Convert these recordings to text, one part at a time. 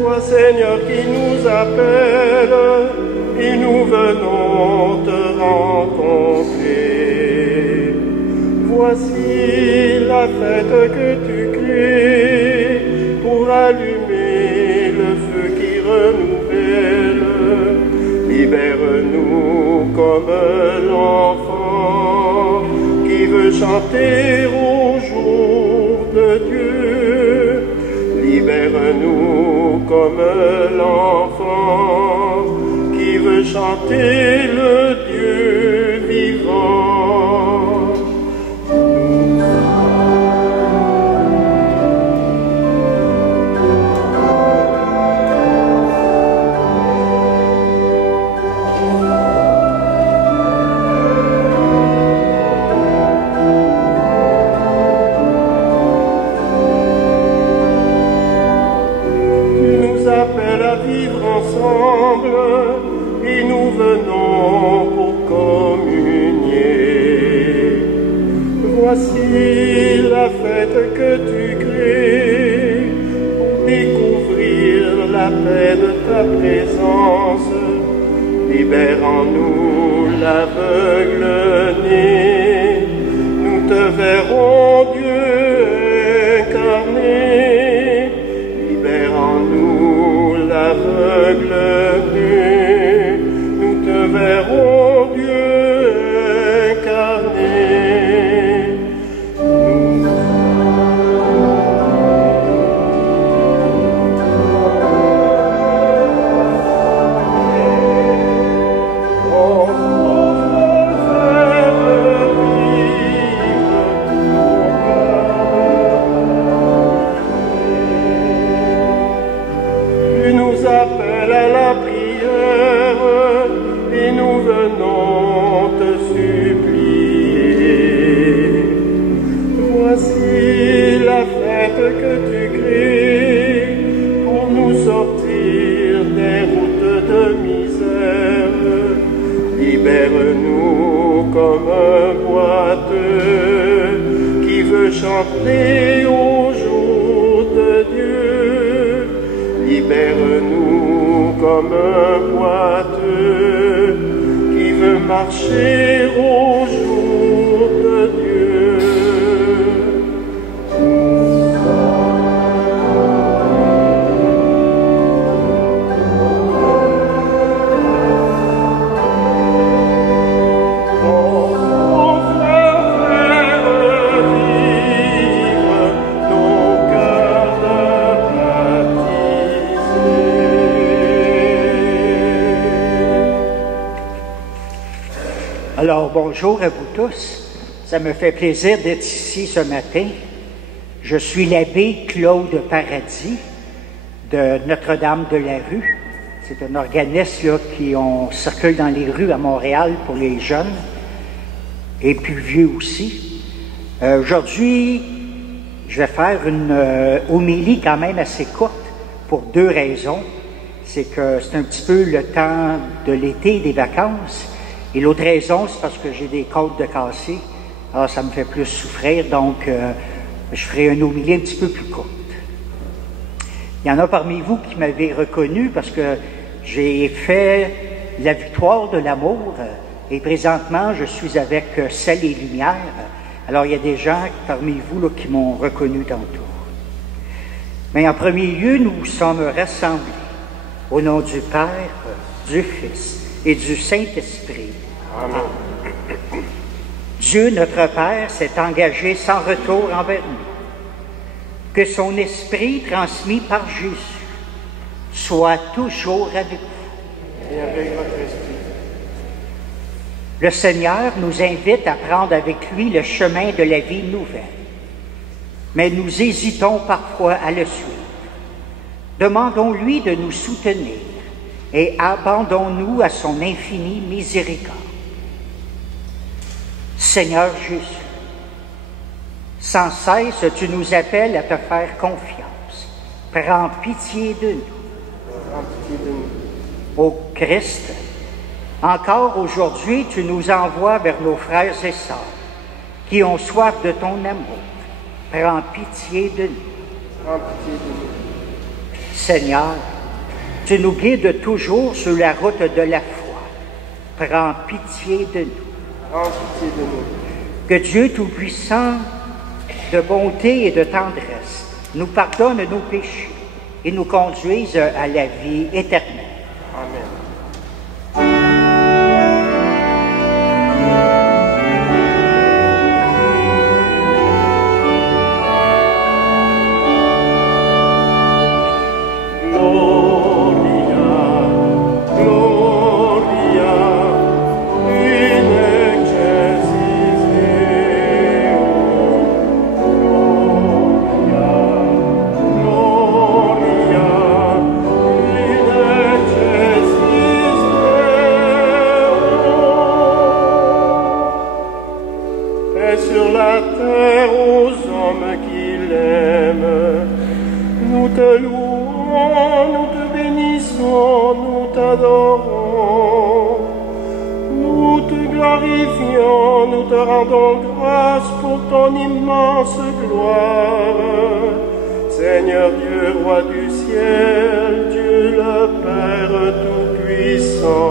toi, Seigneur, qui nous appelle, et nous venons te rencontrer. Voici la fête que tu crées pour allumer le feu qui renouvelle. Libère-nous comme l'enfant qui veut chanter au jour de Dieu. Libère-nous comme l'enfant qui veut chanter le Dieu vivant. Et nous venons pour communier. Voici la fête que tu crées pour découvrir la paix de ta présence. Libère en nous l'aveugle-né, nous te verrons Dieu incarné. Libère en nous l'aveugle-né, nous te verrons Dieu incarné. Que tu crées pour nous sortir des routes de misère. Libère-nous comme un boiteux qui veut chanter au jour de Dieu. Libère-nous comme un boiteux qui veut marcher au jour de Dieu. Alors, bonjour à vous tous. Ça me fait plaisir d'être ici ce matin. Je suis l'abbé Claude Paradis de Notre-Dame de la Rue. C'est un organisme là, qui circule dans les rues à Montréal pour les jeunes et plus vieux aussi. Aujourd'hui, je vais faire une homélie quand même assez courte pour deux raisons. C'est que c'est un petit peu le temps de l'été, des vacances. Et l'autre raison, c'est parce que j'ai des côtes de cassées. Alors, ça me fait plus souffrir, donc je ferai une homélie un petit peu plus courte. Il y en a parmi vous qui m'avez reconnu parce que j'ai fait la victoire de l'amour et présentement, je suis avec Sel et Lumière. Alors, il y a des gens parmi vous là, qui m'ont reconnu tantôt. Mais en premier lieu, nous sommes rassemblés au nom du Père, du Fils et du Saint-Esprit. Amen. Dieu, notre Père, s'est engagé sans retour envers nous. Que son esprit, transmis par Jésus, soit toujours avec vous. Et avec votre esprit. Le Seigneur nous invite à prendre avec lui le chemin de la vie nouvelle. Mais nous hésitons parfois à le suivre. Demandons-lui de nous soutenir et abandonnons-nous à son infinie miséricorde. Seigneur Jésus, sans cesse tu nous appelles à te faire confiance. Prends pitié de nous. Prends pitié de nous. Ô Christ, encore aujourd'hui tu nous envoies vers nos frères et sœurs qui ont soif de ton amour. Prends pitié de nous. Prends pitié de nous. Seigneur, Tu nous guides toujours sur la route de la foi. Prends pitié de nous. Prends pitié de nous. Que Dieu Tout-Puissant, de bonté et de tendresse, nous pardonne nos péchés et nous conduise à la vie éternelle. Amen. Seigneur Dieu, roi du ciel, Dieu le Père Tout-Puissant.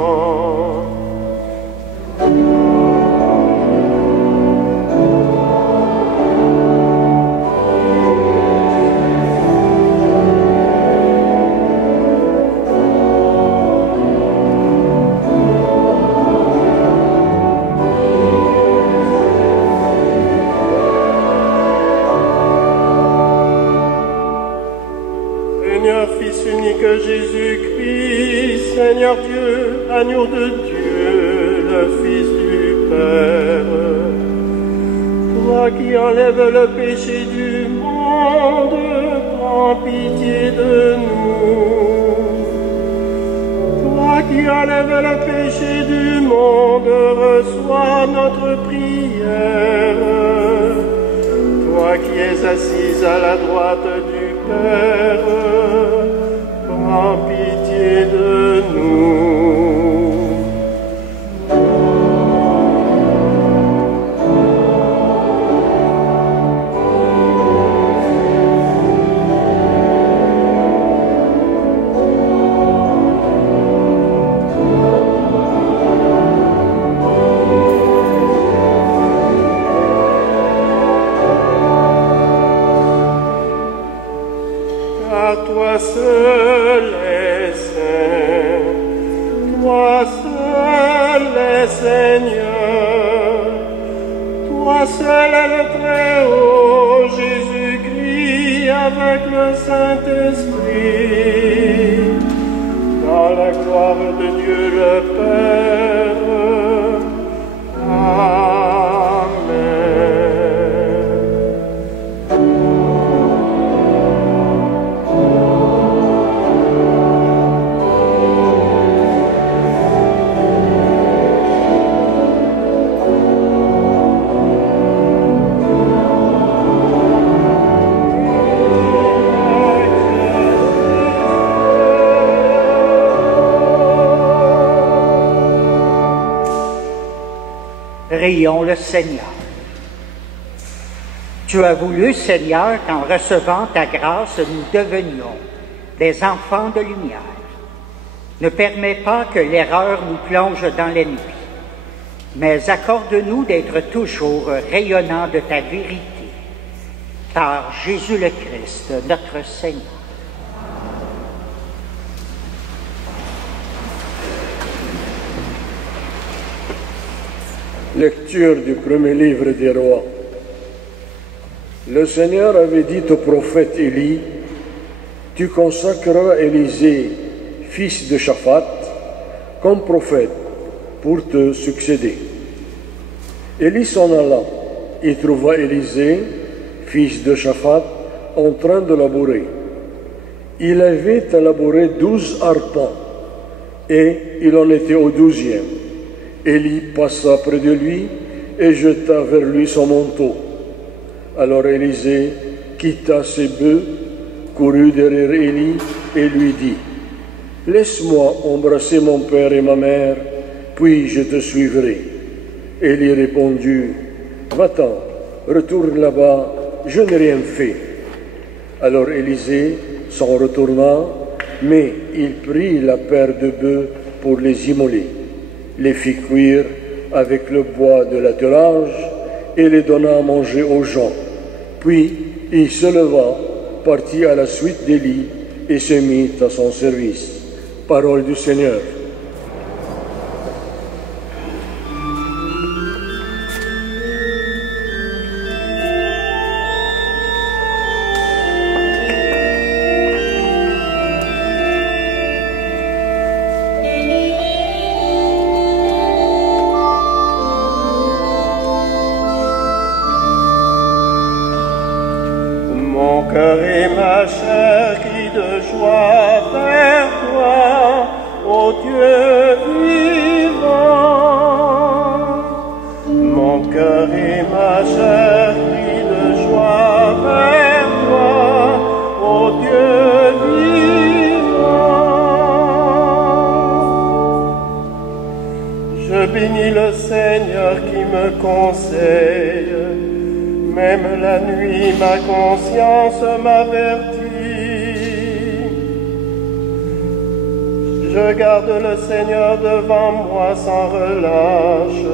Jésus-Christ, Seigneur Dieu, agneau de Dieu, le Fils du Père, toi qui enlèves le péché du monde, prends pitié de nous. Toi qui enlèves le péché du monde, reçois notre prière. Toi qui es assise à la droite du Père, prends pitié de nous. À toi seul est saint, toi seul est Seigneur, toi seul est le Très-Haut, Jésus-Christ avec le Saint-Esprit, dans la gloire de Dieu le Père. Prions le Seigneur. Tu as voulu, Seigneur, qu'en recevant ta grâce, nous devenions des enfants de lumière. Ne permets pas que l'erreur nous plonge dans la nuit, mais accorde-nous d'être toujours rayonnants de ta vérité. Par Jésus le Christ, notre Seigneur. Lecture du premier livre des rois. Le Seigneur avait dit au prophète Élie, « Tu consacreras Élisée, fils de Shaphat, comme prophète pour te succéder. » Élie s'en alla et trouva Élisée, fils de Shaphat, en train de labourer. Il avait à labourer 12 arpents, et il en était au 12e. Élie passa près de lui et jeta vers lui son manteau. Alors Élisée quitta ses bœufs, courut derrière Élie et lui dit, « Laisse-moi embrasser mon père et ma mère, puis je te suivrai. » Élie répondit, « Va-t'en, retourne là-bas, je n'ai rien fait. » Alors Élisée s'en retourna Mais il prit la paire de bœufs pour les immoler, les fit cuire avec le bois de l'attelage et les donna à manger aux gens. Puis il se leva, partit à la suite d'Élie et se mit à son service. Parole du Seigneur. Mon cœur et ma chair crient de joie vers toi, ô Dieu vivant. Mon cœur et ma chair crient de joie vers toi, ô Dieu vivant. Je bénis le Seigneur qui me conseille. Même la nuit, ma conscience m'avertit. Je garde le Seigneur devant moi sans relâche.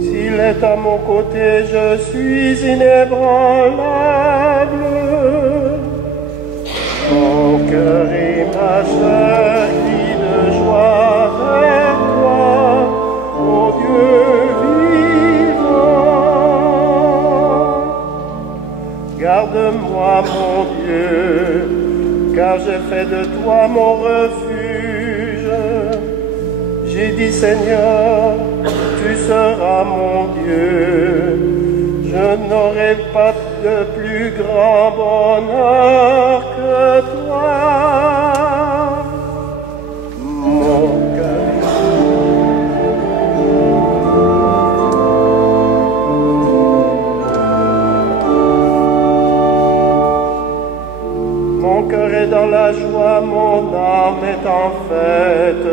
S'il est à mon côté, je suis inébranlable. Mon cœur et ma chair crient de joie vers toi, ô Dieu vivant. Garde-moi, mon Dieu, car j'ai fait de toi mon refuge. J'ai dit, Seigneur, tu seras mon Dieu. Je n'aurai pas de plus grand bonheur que toi. Mon cœur. Mon cœur est dans la joie, mon âme est en fête.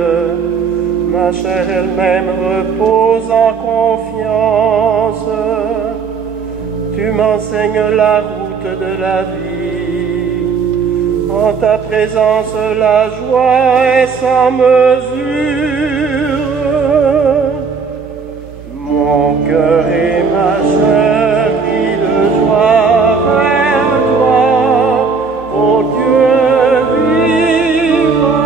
Ma chair elle-même repose en confiance. Tu m'enseignes la route de la vie. En ta présence, la joie est sans mesure. Mon cœur et ma chair crient de joie vers toi, ô Dieu vivant.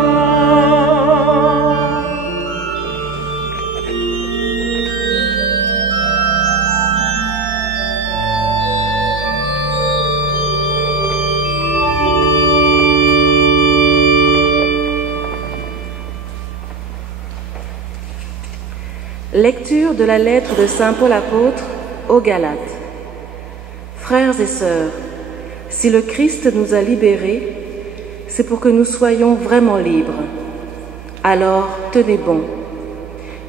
Lecture de la lettre de Saint Paul apôtre aux Galates. Frères et sœurs, si le Christ nous a libérés, c'est pour que nous soyons vraiment libres. Alors, tenez bon,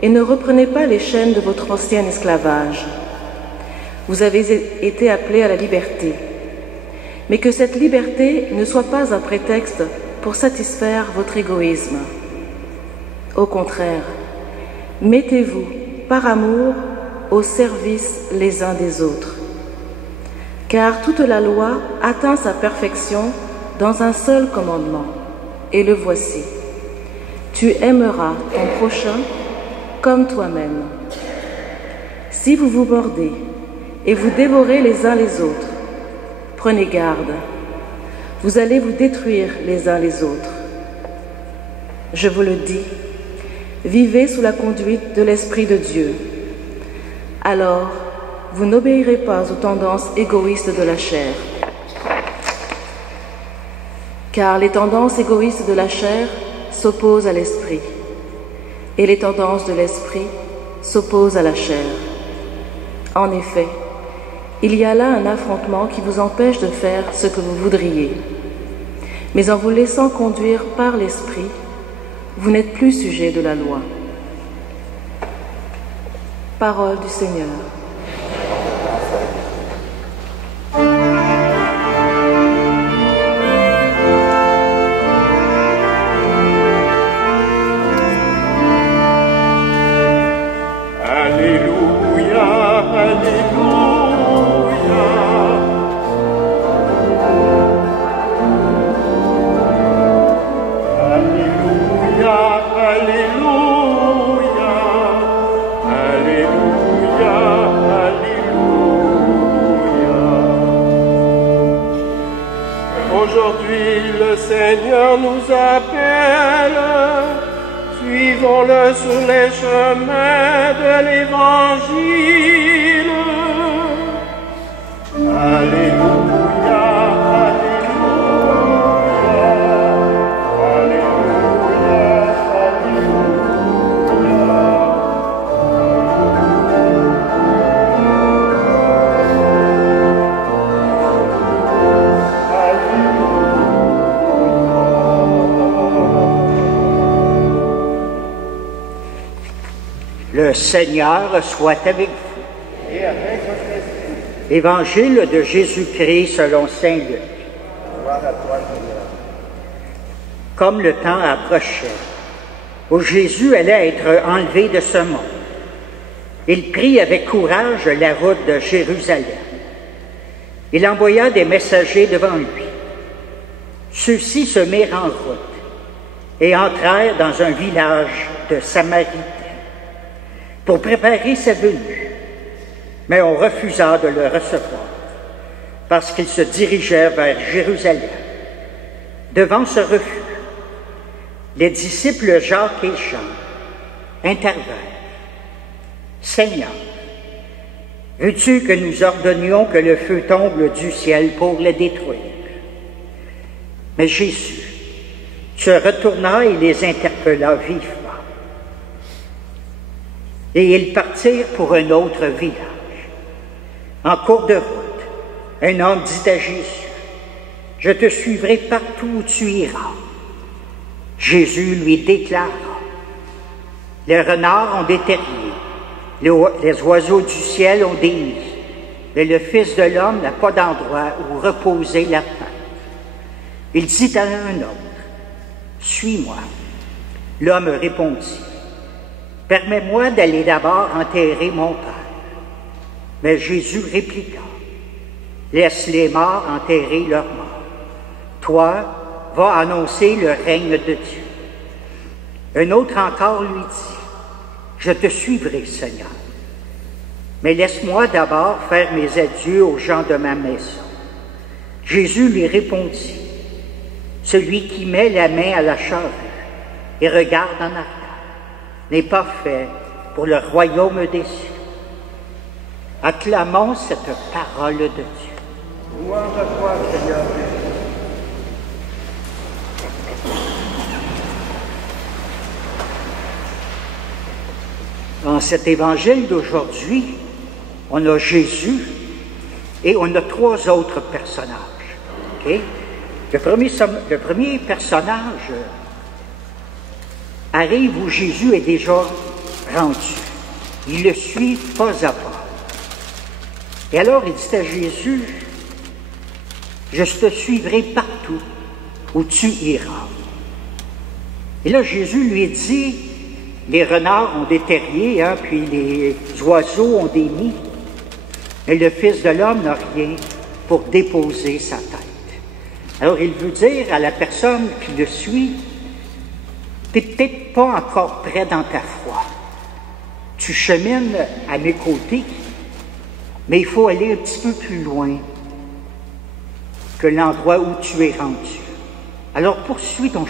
et ne reprenez pas les chaînes de votre ancien esclavage. Vous avez été appelés à la liberté, mais que cette liberté ne soit pas un prétexte pour satisfaire votre égoïsme. Au contraire, mettez-vous, par amour, au service les uns des autres. Car toute la loi atteint sa perfection dans un seul commandement, et le voici. Tu aimeras ton prochain comme toi-même. Si vous vous mordez et vous dévorez les uns les autres, prenez garde, vous allez vous détruire les uns les autres. Je vous le dis, vivez sous la conduite de l'Esprit de Dieu. Alors, vous n'obéirez pas aux tendances égoïstes de la chair. Car les tendances égoïstes de la chair s'opposent à l'Esprit, et les tendances de l'Esprit s'opposent à la chair. En effet, il y a là un affrontement qui vous empêche de faire ce que vous voudriez. Mais en vous laissant conduire par l'Esprit, vous n'êtes plus sujet de la loi. Parole du Seigneur. Alléluia, Alléluia. Aujourd'hui, le Seigneur nous appelle. Suivons-le sur les chemins de l'Évangile. Alléluia, Alléluia, Alléluia, Le Seigneur soit avec vous. Et avec votre esprit. Évangile de Jésus-Christ selon saint Luc. Gloire à toi, Seigneur. Comme le temps approchait, où Jésus allait être enlevé de ce monde, il prit avec courage la route de Jérusalem. Il envoya des messagers devant lui. Ceux-ci se mirent en route et entrèrent dans un village de Samaritains pour préparer sa venue. Mais on refusa de le recevoir parce qu'il se dirigeait vers Jérusalem. Devant ce refus, les disciples Jacques et Jean intervinrent. « Seigneur, veux-tu que nous ordonnions que le feu tombe du ciel pour le détruire? » Mais Jésus se retourna et les interpella vivement. Et ils partirent pour un autre village. En cours de route, un homme dit à Jésus, « Je te suivrai partout où tu iras. » Jésus lui déclara, « Les renards ont des terriers, les oiseaux du ciel ont des nids, mais le Fils de l'homme n'a pas d'endroit où reposer la tête. » Il dit à un autre, « Suis-moi. » L'homme répondit, « Permets-moi d'aller d'abord enterrer mon Père. » Mais Jésus répliqua, « Laisse les morts enterrer leurs morts. Toi, va annoncer le règne de Dieu. » Un autre encore lui dit, « Je te suivrai, Seigneur, mais laisse-moi d'abord faire mes adieux aux gens de ma maison. » Jésus lui répondit, « Celui qui met la main à la charrue et regarde en arrière n'est pas fait pour le royaume des cieux. » Acclamons cette parole de Dieu. Louange à toi, Seigneur Jésus. Dans cet évangile d'aujourd'hui, on a Jésus et on a trois autres personnages. Okay? Le premier personnage arrive où Jésus est déjà rendu. Il le suit pas à pas. Et alors il dit à Jésus, « Je te suivrai partout où tu iras. » Et là Jésus lui dit, « Les renards ont des terriers, hein, puis les oiseaux ont des nids, mais le Fils de l'homme n'a rien pour déposer sa tête. » Alors il veut dire à la personne qui le suit, « Tu n'es peut-être pas encore prêt dans ta foi. Tu chemines à mes côtés, mais il faut aller un petit peu plus loin que l'endroit où tu es rendu. Alors poursuis ton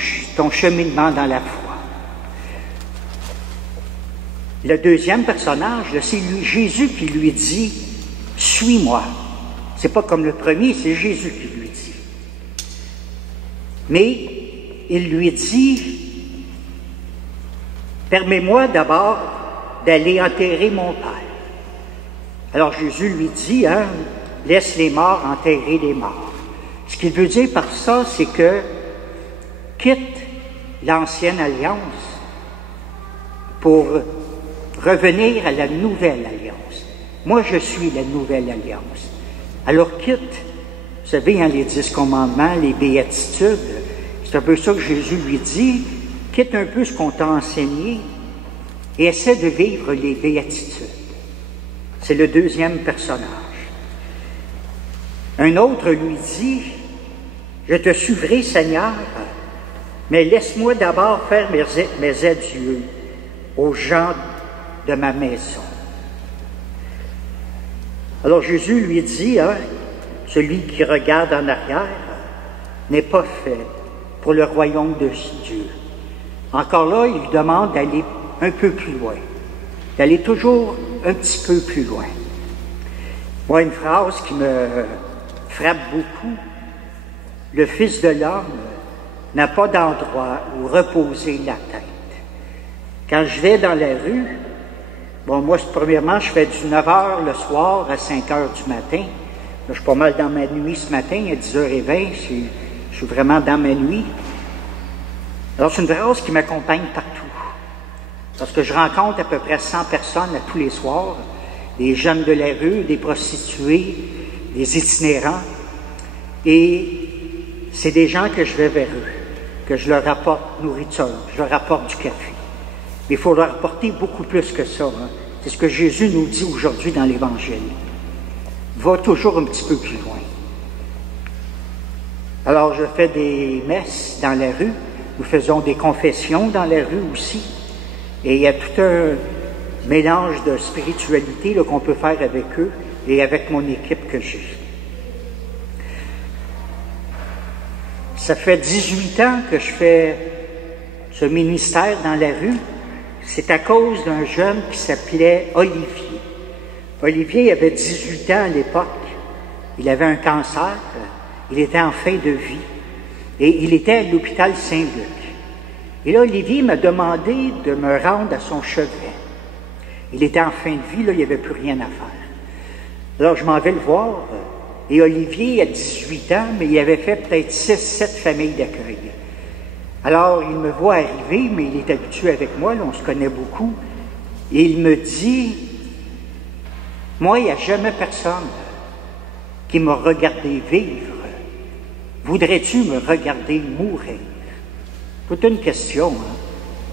cheminement dans la foi. » Le deuxième personnage, c'est Jésus qui lui dit, « Suis-moi. » C'est pas comme le premier, c'est Jésus qui lui dit. Mais il lui dit, « Permets-moi d'abord d'aller enterrer mon Père. » Alors Jésus lui dit, hein, « Laisse les morts enterrer les morts. » Ce qu'il veut dire par ça, c'est que quitte l'ancienne alliance pour revenir à la nouvelle alliance. Moi, je suis la nouvelle alliance. Alors quitte, vous savez, hein, les 10 commandements, les béatitudes, c'est un peu ça que Jésus lui dit, quitte un peu ce qu'on t'a enseigné et essaie de vivre les béatitudes. C'est le deuxième personnage. Un autre lui dit, « Je te suivrai, Seigneur, mais laisse-moi d'abord faire mes adieux aux gens de ma maison. » Alors Jésus lui dit, hein, celui qui regarde en arrière n'est pas fait pour le royaume de Dieu. Encore là, il demande d'aller un peu plus loin, d'aller toujours un petit peu plus loin. Moi, une phrase qui me frappe beaucoup, « Le Fils de l'homme n'a pas d'endroit où reposer la tête. » Quand je vais dans la rue, bon, moi, premièrement, je fais du 9h le soir à 5h du matin. Là, je suis pas mal dans ma nuit ce matin, à 10h20, je suis vraiment dans ma nuit. Alors, c'est une phrase qui m'accompagne partout. Parce que je rencontre à peu près 100 personnes tous les soirs, des jeunes de la rue, des prostituées, des itinérants. Et c'est des gens que je vais vers eux, que je leur apporte nourriture, je leur apporte du café. Mais il faut leur apporter beaucoup plus que ça. Hein. C'est ce que Jésus nous dit aujourd'hui dans l'Évangile. Va toujours un petit peu plus loin. Alors, je fais des messes dans la rue. Nous faisons des confessions dans la rue aussi. Et il y a tout un mélange de spiritualité là, qu'on peut faire avec eux et avec mon équipe que j'ai. Ça fait 18 ans que je fais ce ministère dans la rue. C'est à cause d'un jeune qui s'appelait Olivier. Olivier avait 18 ans à l'époque. Il avait un cancer. Il était en fin de vie. Et il était à l'hôpital Saint-Luc. Et là, Olivier m'a demandé de me rendre à son chevet. Il était en fin de vie, là, il n'y avait plus rien à faire. Alors, je m'en vais le voir. Et Olivier a 18 ans, mais il avait fait peut-être 6-7 familles d'accueil. Alors, il me voit arriver, mais il est habitué avec moi, là, on se connaît beaucoup. Et il me dit, « Moi, il n'y a jamais personne qui m'a regardé vivre. Voudrais-tu me regarder mourir? » C'est une question, hein?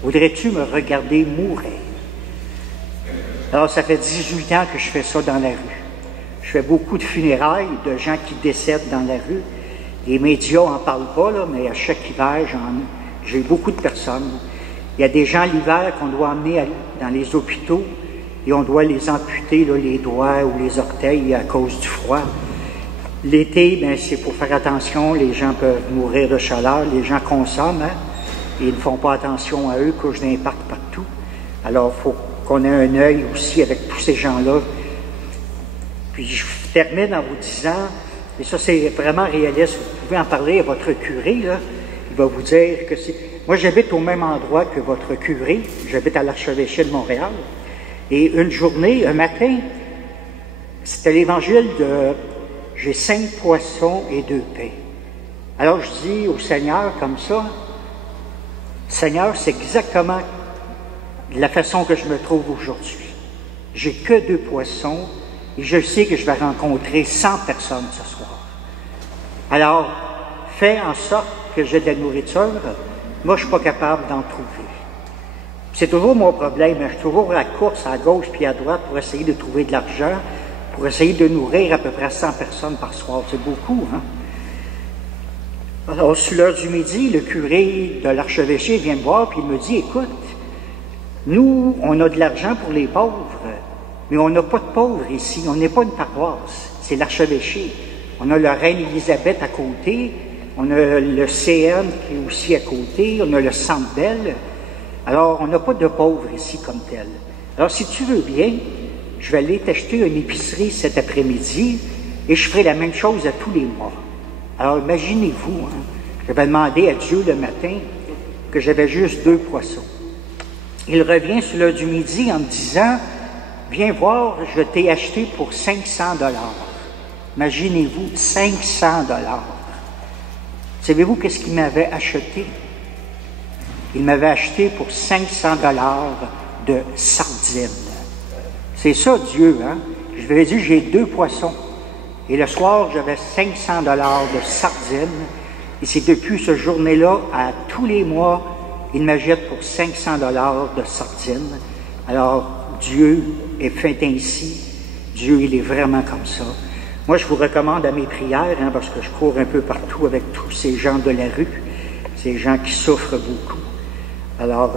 Voudrais-tu me regarder mourir? Alors, ça fait 18 ans que je fais ça dans la rue. Je fais beaucoup de funérailles de gens qui décèdent dans la rue. Les médias n'en parlent pas, là, mais à chaque hiver, j'ai beaucoup de personnes. Il y a des gens l'hiver qu'on doit emmener dans les hôpitaux et on doit les amputer, là, les doigts ou les orteils à cause du froid. L'été, ben, c'est pour faire attention, les gens peuvent mourir de chaleur, les gens consomment, hein, et ils ne font pas attention à eux, couche d'impact partout. Alors, il faut qu'on ait un œil aussi avec tous ces gens-là. Puis, je termine en vous disant, et ça c'est vraiment réaliste, vous pouvez en parler à votre curé, là, il va vous dire que c'est... Moi, j'habite au même endroit que votre curé, j'habite à l'Archevêché de Montréal, et une journée, un matin, c'était l'évangile de... J'ai 5 poissons et 2 pains. Alors je dis au Seigneur comme ça, Seigneur, c'est exactement de la façon que je me trouve aujourd'hui. J'ai que 2 poissons et je sais que je vais rencontrer 100 personnes ce soir. Alors, fais en sorte que j'ai de la nourriture. Moi, je ne suis pas capable d'en trouver. C'est toujours mon problème. Je suis toujours à la course à gauche puis à droite pour essayer de trouver de l'argent, pour essayer de nourrir à peu près 100 personnes par soir. C'est beaucoup, hein? Alors, sur l'heure du midi, le curé de l'archevêché vient me voir, puis il me dit, écoute, nous, on a de l'argent pour les pauvres, mais on n'a pas de pauvres ici, on n'est pas une paroisse, c'est l'archevêché. On a la reine Élisabeth à côté, on a le CN qui est aussi à côté, on a le Centre Bell. Alors, on n'a pas de pauvres ici comme tel. Alors, si tu veux bien, je vais aller t'acheter une épicerie cet après-midi et je ferai la même chose à tous les mois. Alors, imaginez-vous, hein, j'avais demandé à Dieu le matin que j'avais juste 2 poissons. Il revient sur l'heure du midi en me disant, viens voir, je t'ai acheté pour 500 $. Imaginez-vous, 500 $. Savez-vous qu'est-ce qu'il m'avait acheté? Il m'avait acheté pour 500 $ de sardines. C'est ça, Dieu, hein? Je lui ai dit, j'ai 2 poissons. Et le soir, j'avais 500 $ de sardines. Et c'est depuis ce journée-là, à tous les mois, il m'achète pour 500 $ de sardines. Alors, Dieu est fait ainsi. Dieu, il est vraiment comme ça. Moi, je vous recommande à mes prières, hein, parce que je cours un peu partout avec tous ces gens de la rue, ces gens qui souffrent beaucoup. Alors,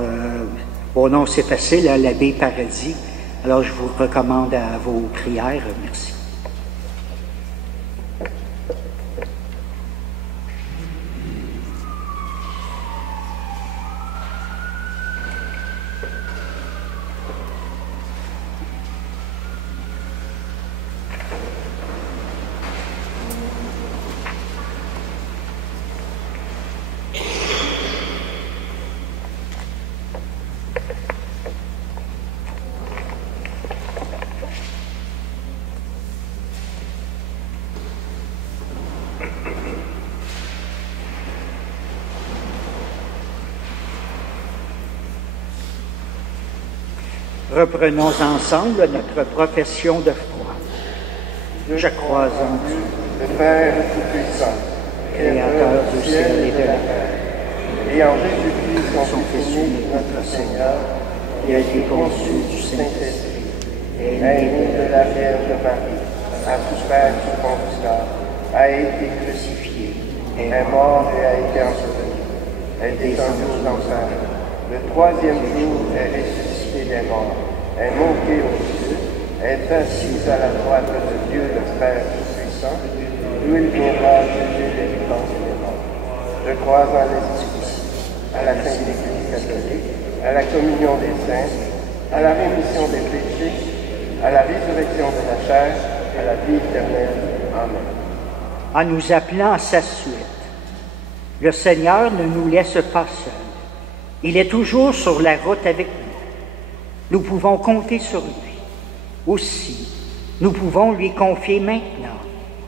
bon, non, c'est facile, à l'abbé Paradis. Alors, je vous recommande à vos prières. Merci. Reprenons ensemble notre profession de foi. Je crois en Dieu, le Père Tout-Puissant, Créateur du ciel et de la terre, et en Jésus-Christ, son Fils unique, notre Seigneur, qui a été conçu du Saint-Esprit, est né de la Vierge Marie, a souffert sous Ponce Pilate, a été crucifié, est mort et a été enseveli, est descendu aux enfers. Le troisième jour est ressuscité des morts, est monté aux cieux, est assis à la droite de Dieu le Père Tout-Puissant, d'où il viendra juger les vivants et les morts. Je crois en l'Esprit, à la Sainte Église catholique, à la communion des saints, à la rémission des péchés, à la résurrection de la chair, à la vie éternelle. Amen. En nous appelant à sa suite, le Seigneur ne nous laisse pas seuls. Il est toujours sur la route avec nous. Nous pouvons compter sur lui. Aussi, nous pouvons lui confier maintenant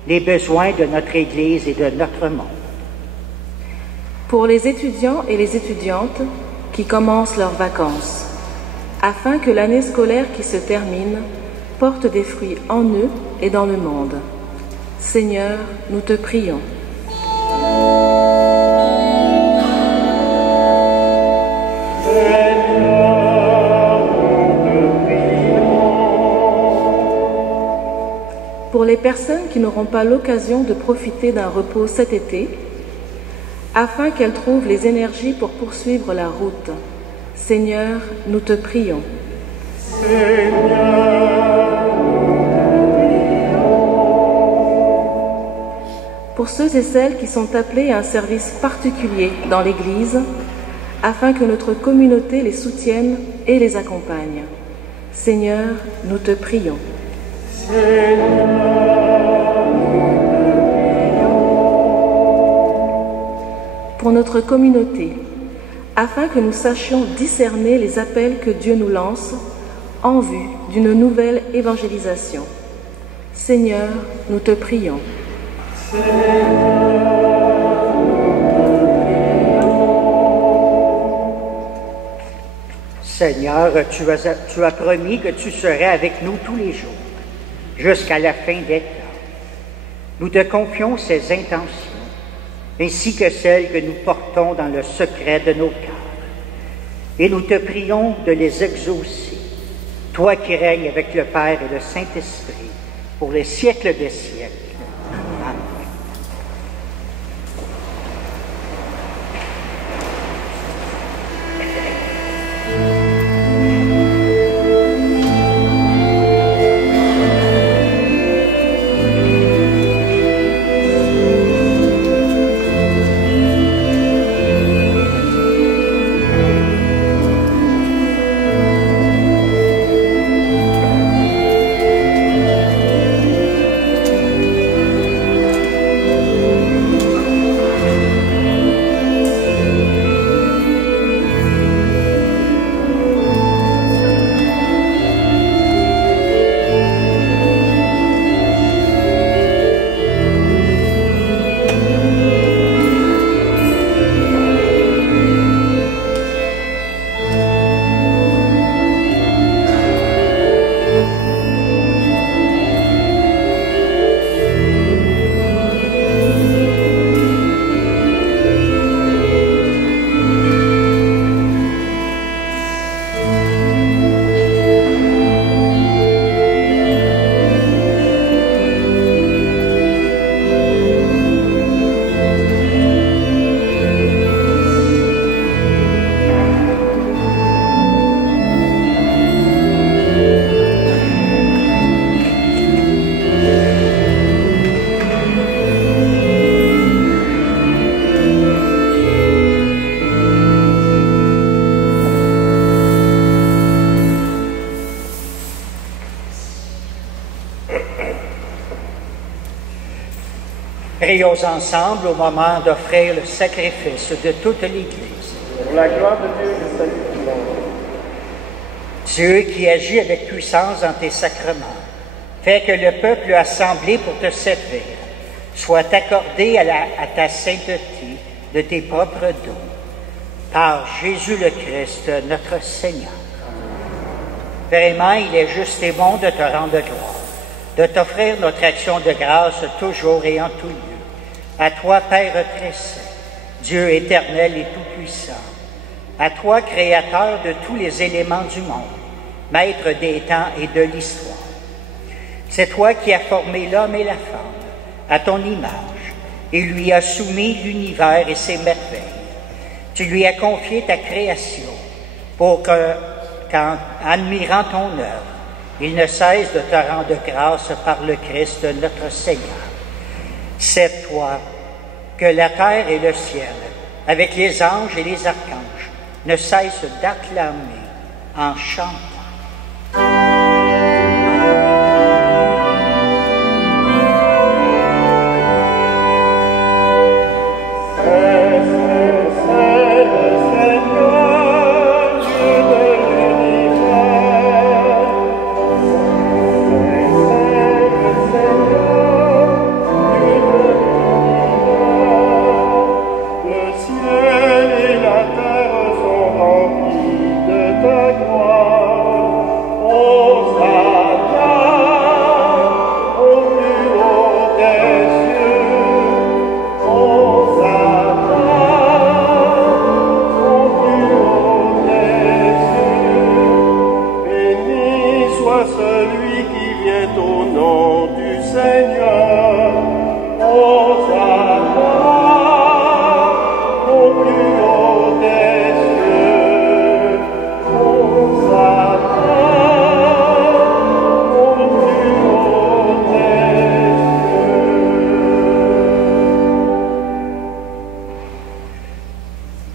les besoins de notre Église et de notre monde. Pour les étudiants et les étudiantes qui commencent leurs vacances, afin que l'année scolaire qui se termine porte des fruits en eux et dans le monde. Seigneur, nous te prions. Pour les personnes qui n'auront pas l'occasion de profiter d'un repos cet été, afin qu'elles trouvent les énergies pour poursuivre la route, Seigneur, nous te prions. Pour ceux et celles qui sont appelés à un service particulier dans l'Église, afin que notre communauté les soutienne et les accompagne, Seigneur, nous te prions. Pour notre communauté, afin que nous sachions discerner les appels que Dieu nous lance en vue d'une nouvelle évangélisation. Seigneur, nous te prions. Seigneur, tu as promis que tu serais avec nous tous les jours, jusqu'à la fin des temps. Nous te confions ces intentions, ainsi que celles que nous portons dans le secret de nos cœurs. Et nous te prions de les exaucer, toi qui règnes avec le Père et le Saint-Esprit, pour les siècles des siècles. Amen. Prions ensemble au moment d'offrir le sacrifice de toute l'Église. Pour la gloire de Dieu, le salut du monde. Dieu qui agit avec puissance dans tes sacrements, fais que le peuple assemblé pour te servir soit accordé à ta sainteté de tes propres dons. Par Jésus le Christ, notre Seigneur. Vraiment, il est juste et bon de te rendre gloire, de t'offrir notre action de grâce toujours et en tout lieu. À toi, Père très saint, Dieu éternel et tout-puissant, à toi, Créateur de tous les éléments du monde, Maître des temps et de l'histoire. C'est toi qui as formé l'homme et la femme à ton image et lui as soumis l'univers et ses merveilles. Tu lui as confié ta création pour qu'en admirant ton œuvre, il ne cesse de te rendre grâce par le Christ notre Seigneur. C'est toi que la terre et le ciel, avec les anges et les archanges, ne cessent d'acclamer en chantant.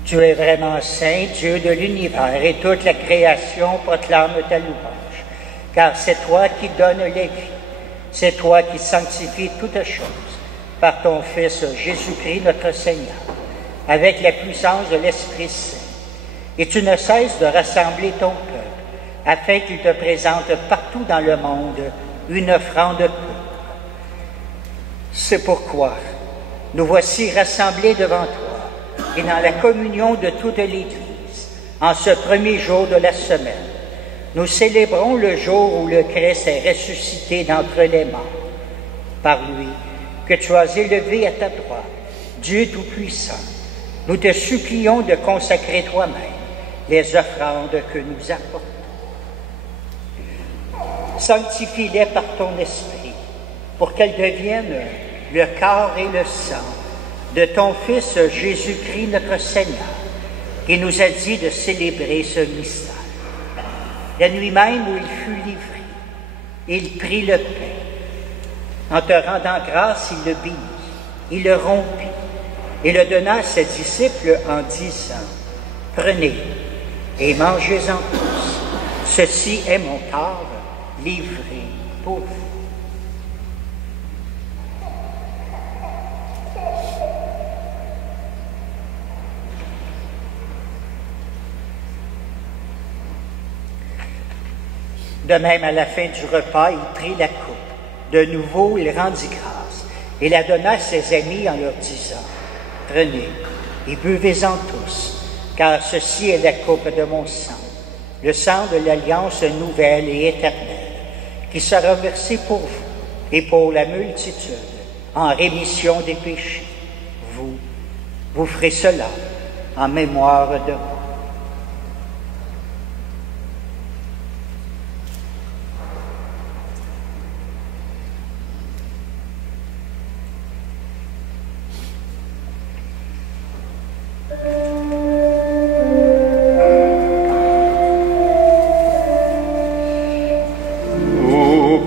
Tu es vraiment saint, Dieu de l'univers, et toute la création proclame ta louange, car c'est toi qui donnes la vie, c'est toi qui sanctifies toutes choses par ton Fils Jésus-Christ notre Seigneur, avec la puissance de l'Esprit Saint. Et tu ne cesses de rassembler ton peuple, afin qu'il te présente partout dans le monde une offrande pure. C'est pourquoi nous voici rassemblés devant toi, et dans la communion de toute l'Église, en ce premier jour de la semaine, nous célébrons le jour où le Christ est ressuscité d'entre les morts. Par lui, que tu as élevé à ta droite, Dieu Tout-Puissant, nous te supplions de consacrer toi-même les offrandes que nous apportons. Sanctifie-les par ton esprit, pour qu'elles deviennent le corps et le sang de ton Fils Jésus-Christ notre Seigneur, qui nous a dit de célébrer ce mystère. La nuit même où il fut livré, il prit le pain. En te rendant grâce, il le bénit, il le rompit et le donna à ses disciples en disant, « Prenez et mangez-en tous. Ceci est mon corps livré pour vous. » De même, à la fin du repas, il prit la coupe. De nouveau, il rendit grâce et la donna à ses amis en leur disant, « Prenez et buvez-en tous, car ceci est la coupe de mon sang, le sang de l'alliance nouvelle et éternelle, qui sera versé pour vous et pour la multitude en rémission des péchés. Vous ferez cela en mémoire de moi. »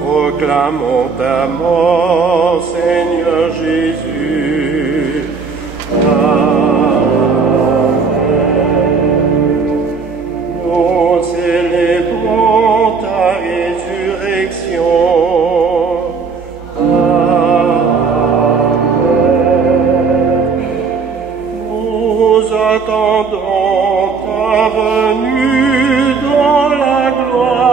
Proclamons ta mort, Seigneur Jésus. Amen. Nous célébrons ta résurrection. Amen. Nous attendons ta venue dans la gloire.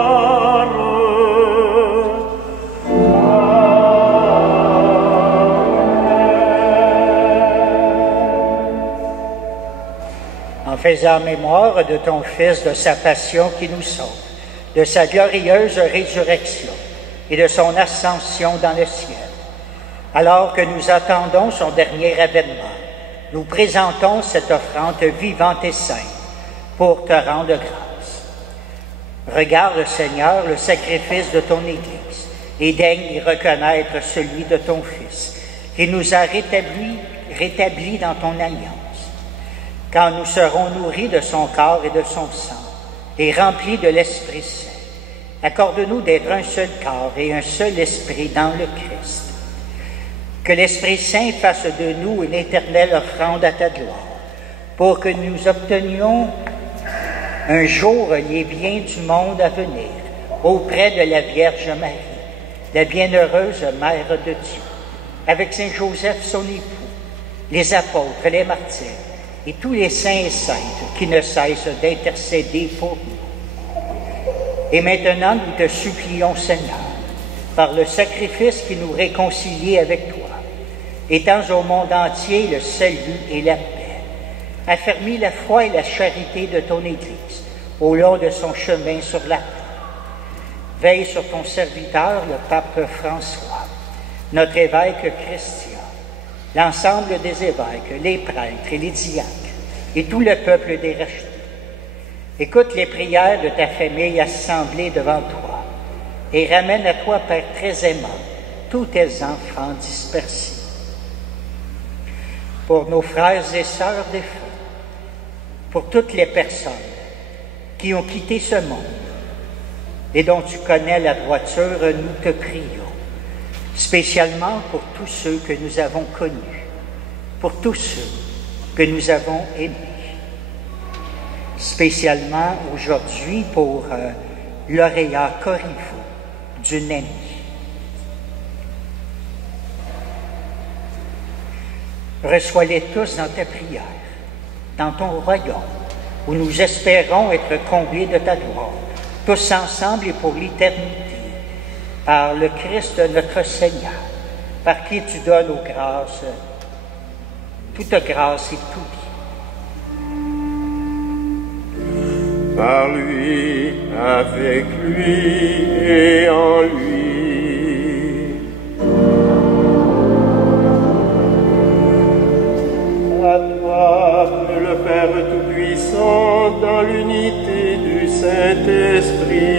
En faisant mémoire de ton Fils, de sa passion qui nous sauve, de sa glorieuse résurrection et de son ascension dans le ciel. Alors que nous attendons son dernier avènement, nous présentons cette offrande vivante et sainte pour te rendre grâce. Regarde, Seigneur, le sacrifice de ton Église et daigne y reconnaître celui de ton Fils, qui nous a rétablis dans ton alliance. Quand nous serons nourris de son corps et de son sang, et remplis de l'Esprit Saint, accorde-nous d'être un seul corps et un seul esprit dans le Christ. Que l'Esprit Saint fasse de nous une éternelle offrande à ta gloire, pour que nous obtenions un jour les biens du monde à venir auprès de la Vierge Marie, la bienheureuse Mère de Dieu, avec Saint Joseph son époux, les apôtres, les martyrs et tous les saints et saintes qui ne cessent d'intercéder pour nous. Et maintenant, nous te supplions, Seigneur, par le sacrifice qui nous réconcilie avec toi, étends au monde entier le salut et la paix. Affermis la foi et la charité de ton Église au long de son chemin sur la terre. Veille sur ton serviteur, le pape François, notre évêque Christian, l'ensemble des évêques, les prêtres et les diacres, et tout le peuple des rachetés. Écoute les prières de ta famille assemblée devant toi, et ramène à toi, Père très aimant, tous tes enfants dispersés. Pour nos frères et sœurs défunts, pour toutes les personnes qui ont quitté ce monde et dont tu connais la droiture, nous te prions, spécialement pour tous ceux que nous avons connus, pour tous ceux que nous avons aimés, spécialement aujourd'hui pour Lauréat Corriveau d'une amie. Reçois-les tous dans ta prière, dans ton royaume, où nous espérons être comblés de ta gloire, tous ensemble et pour l'éternité, par le Christ notre Seigneur, par qui tu donnes aux grâces, toute grâce et tout bien. Par lui, avec lui et en lui. À toi, le Père Tout-Puissant, dans l'unité du Saint-Esprit.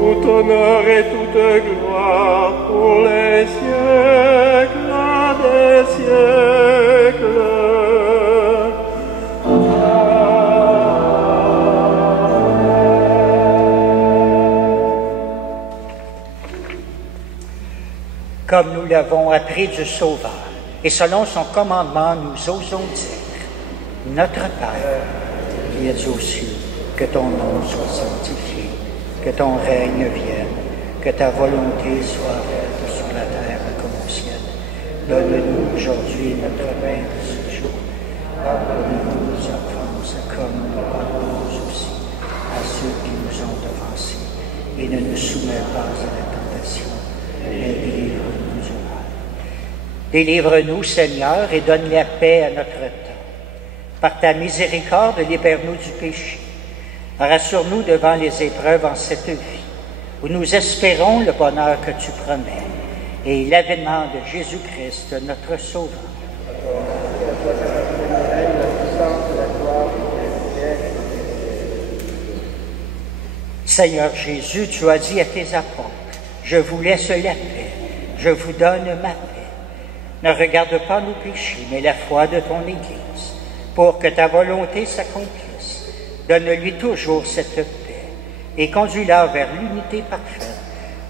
Tout honneur et toute gloire pour les siècles des siècles. Comme nous l'avons appris du Sauveur, et selon son commandement, nous osons dire, Notre Père, qui es aux cieux, que ton nom soit sanctifié, que ton règne vienne, que ta volonté soit faite sur la terre comme au ciel. Donne-nous aujourd'hui notre pain de ce jour. Pardonne-nous nos offenses, comme nous pardonnons aussi à ceux qui nous ont offensés. Et ne nous soumets pas à la tentation, mais délivre-nous du mal. Délivre-nous, Seigneur, et donne la paix à notre temps. Par ta miséricorde, libère-nous du péché. Rassure-nous devant les épreuves en cette vie, où nous espérons le bonheur que tu promets et l'avènement de Jésus-Christ, notre Sauveur. Seigneur Jésus, tu as dit à tes apôtres, « Je vous laisse la paix, je vous donne ma paix. Ne regarde pas nos péchés, mais la foi de ton Église, pour que ta volonté s'accomplisse. Donne-lui toujours cette paix et conduis-la vers l'unité parfaite,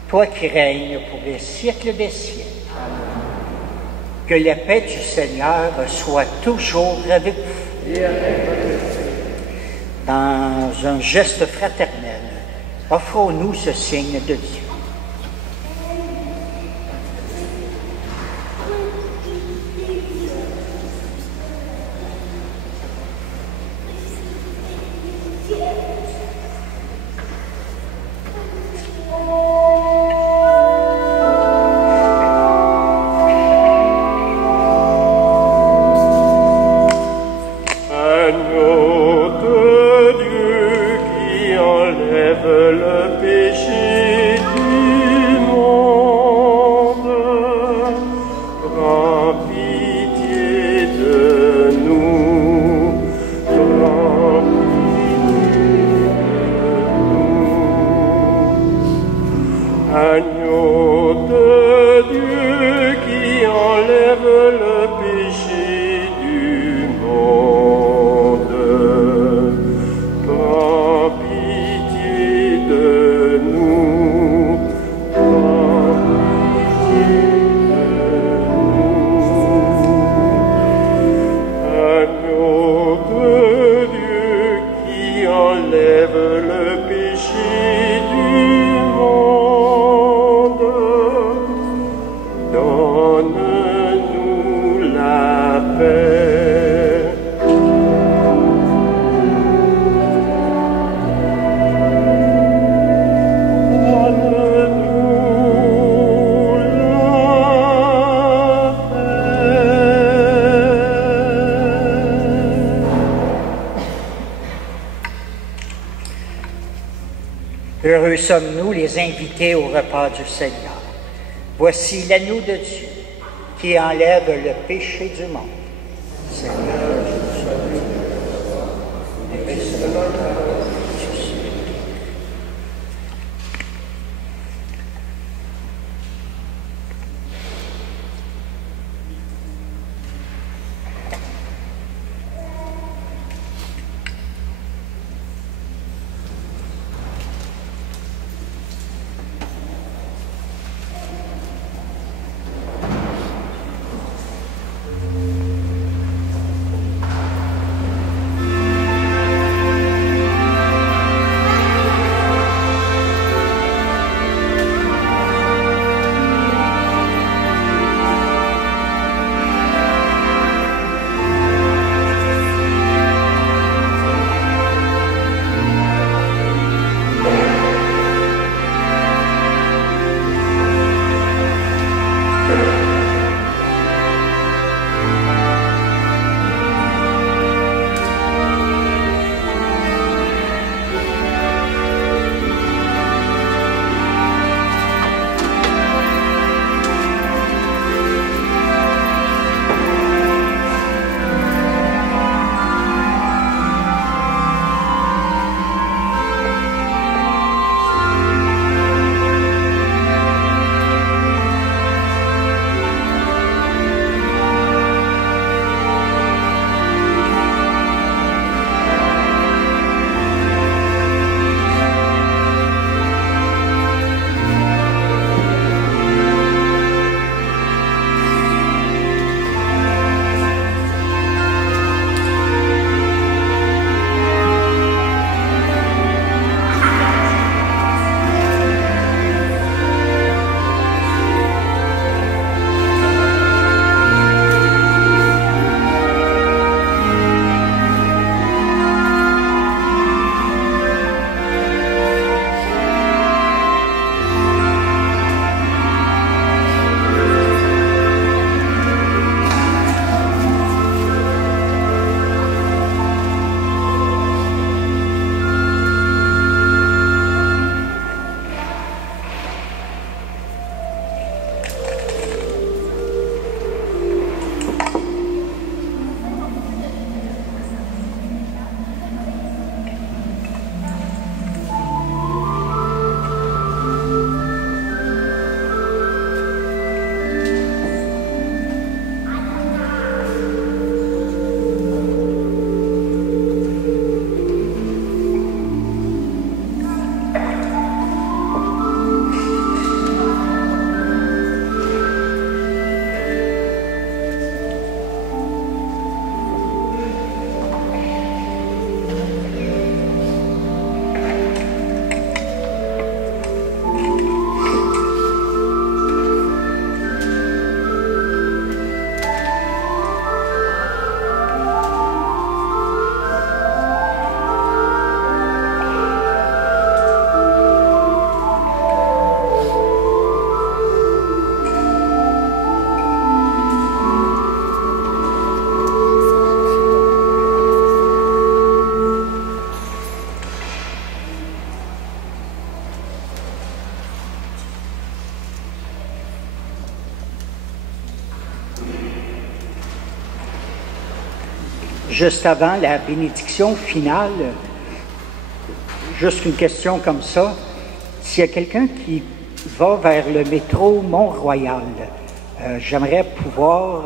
toi qui règnes pour les siècles des siècles. Que la paix du Seigneur soit toujours avec vous. Dans un geste fraternel, offrons-nous ce signe de Dieu. Heureux sommes-nous les invités au repas du Seigneur. Voici l'agneau de Dieu qui enlève le péché du monde. Seigneur, juste avant la bénédiction finale, juste une question comme ça. S'il y a quelqu'un qui va vers le métro Mont-Royal, j'aimerais pouvoir,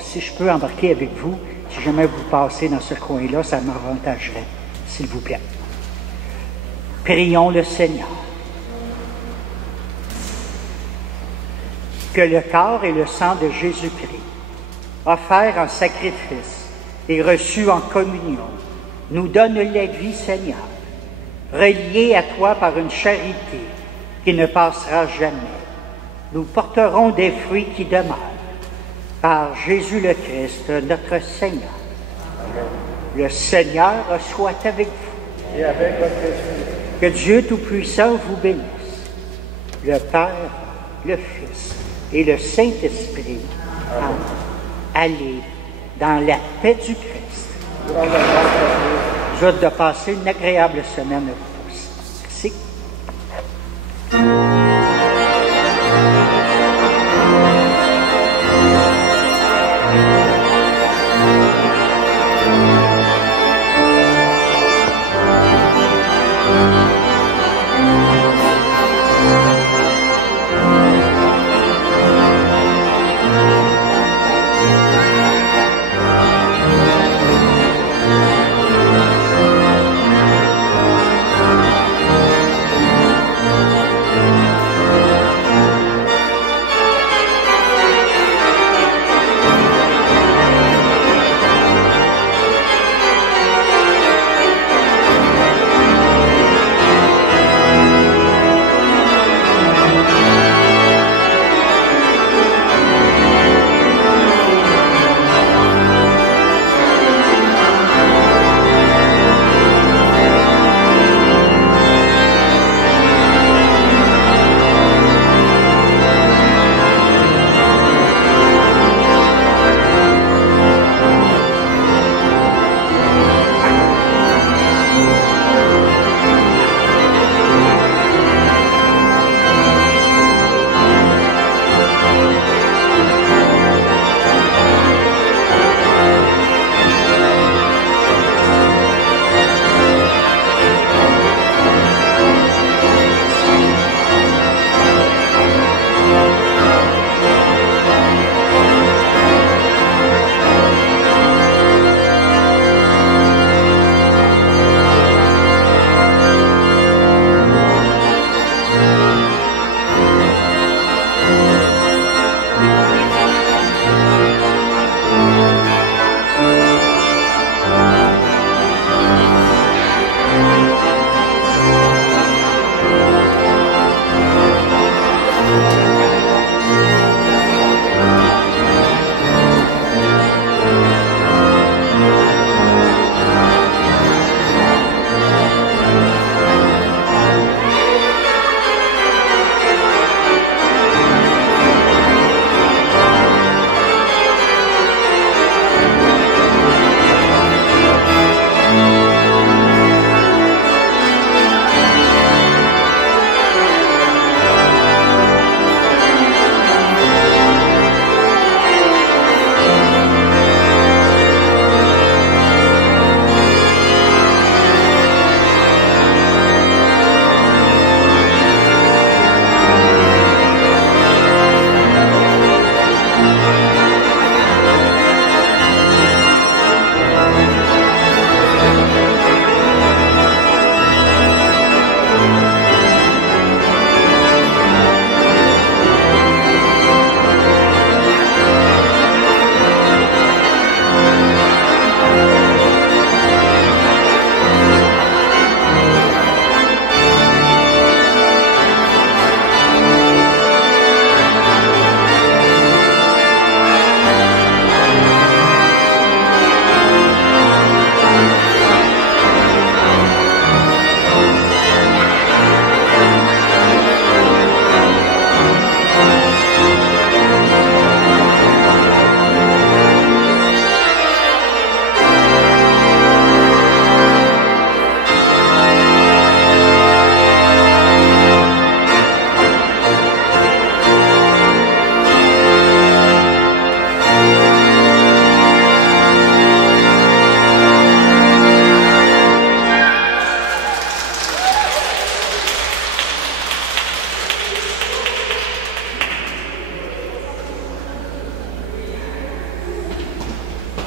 si je peux embarquer avec vous, si jamais vous passez dans ce coin-là, ça m'avantagerait, s'il vous plaît. Prions le Seigneur. Que le corps et le sang de Jésus-Christ, offerts en sacrifice et reçus en communion, nous donnent la vie, Seigneur, reliés à toi par une charité qui ne passera jamais. Nous porterons des fruits qui demeurent. Par Jésus le Christ, notre Seigneur. Amen. Le Seigneur soit avec vous. Et avec votre esprit. Que Dieu Tout-Puissant vous bénisse, le Père, le Fils et le Saint-Esprit. Amen. Allez dans la paix du Christ. Je vous souhaite de passer une agréable semaine.